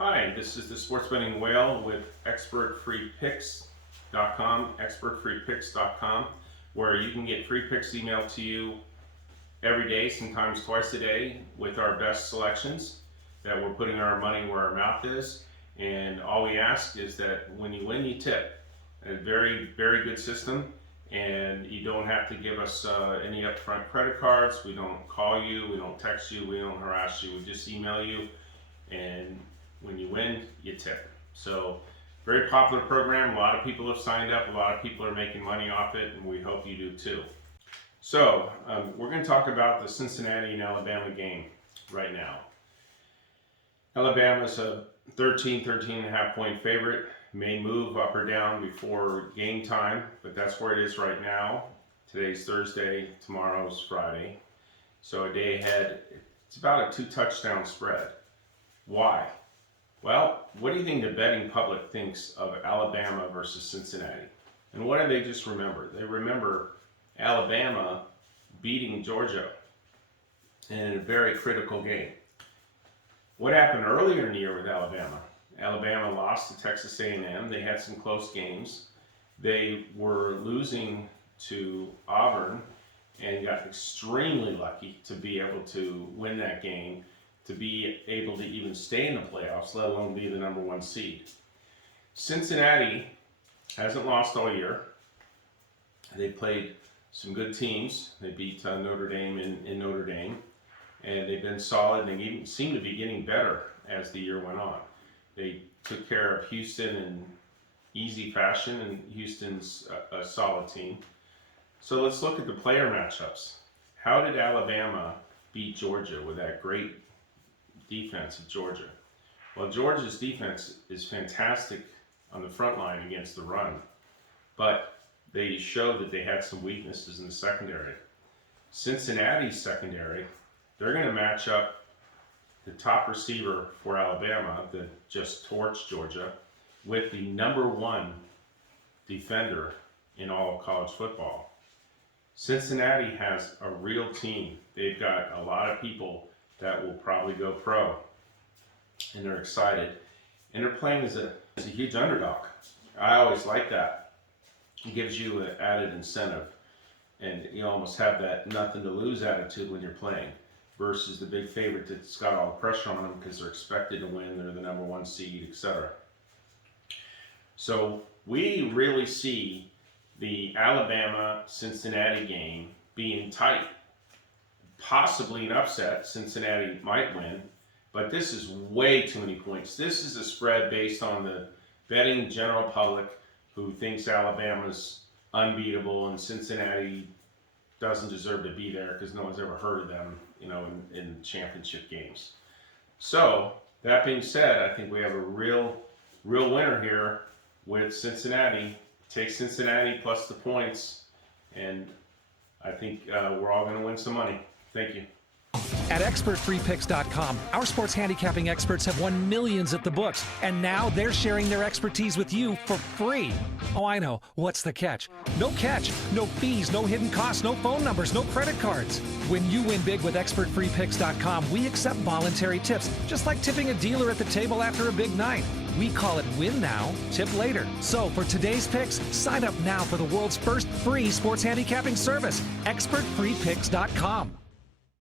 Hi, this is the Sports Betting Whale with expertfreepicks.com, expertfreepicks.com, where you can get free picks emailed to you every day, sometimes twice a day, with our best selections that we're putting our money where our mouth is. And all we ask is that when you win, you tip. A very, very good system, and you don't have to give us any upfront credit cards. We don't call you, we don't text you, we don't harass you. We just email you, and when you win, you tip. So, very popular program. A lot of people have signed up. A lot of people are making money off it, and we hope you do too. So, we're going to talk about the Cincinnati and Alabama game right now. Alabama's a 13.5 point favorite. May move up or down before game time, but that's where it is right now. Today's Thursday, tomorrow's Friday. So a day ahead. It's about a 2 touchdown spread. Why? Well, what do you think the betting public thinks of Alabama versus Cincinnati? And what do they just remember? They remember Alabama beating Georgia in a very critical game. What happened earlier in the year with Alabama? Alabama lost to Texas A&M. They had some close games. They were losing to Auburn and got extremely lucky to be able to win that game, to be able to even stay in the playoffs, let alone be the number 1 seed. Cincinnati hasn't lost all year. They played some good teams. They beat Notre Dame in Notre Dame, and they've been solid, and they even seem to be getting better as the year went on. They took care of Houston in easy fashion, and Houston's a solid team. So let's look at the player matchups. How did Alabama beat Georgia with that great defense of Georgia? Well, Georgia's defense is fantastic on the front line against the run, but they showed that they had some weaknesses in the secondary. Cincinnati's secondary, they're going to match up the top receiver for Alabama that just torched Georgia with the number 1 defender in all of college football. Cincinnati has a real team. They've got a lot of people that will probably go pro, and they're excited. And they're playing as a huge underdog. I always like that. It gives you an added incentive, and you almost have that nothing to lose attitude when you're playing, versus the big favorite that's got all the pressure on them because they're expected to win, they're the number 1 seed, etc. So we really see the Alabama-Cincinnati game being tight. Possibly an upset. Cincinnati might win, but this is way too many points. This is a spread based on the betting general public who thinks Alabama's unbeatable and Cincinnati doesn't deserve to be there because no one's ever heard of them, in championship games. So that being said, I think we have a real winner here with Cincinnati. Take Cincinnati plus the points, and I think we're all going to win some money. Thank you. At expertfreepicks.com, our sports handicapping experts have won millions at the books, and now they're sharing their expertise with you for free. Oh, I know. What's the catch? No catch. No fees, no hidden costs, no phone numbers, no credit cards. When you win big with expertfreepicks.com, we accept voluntary tips, just like tipping a dealer at the table after a big night. We call it win now, tip later. So for today's picks, sign up now for the world's first free sports handicapping service, expertfreepicks.com.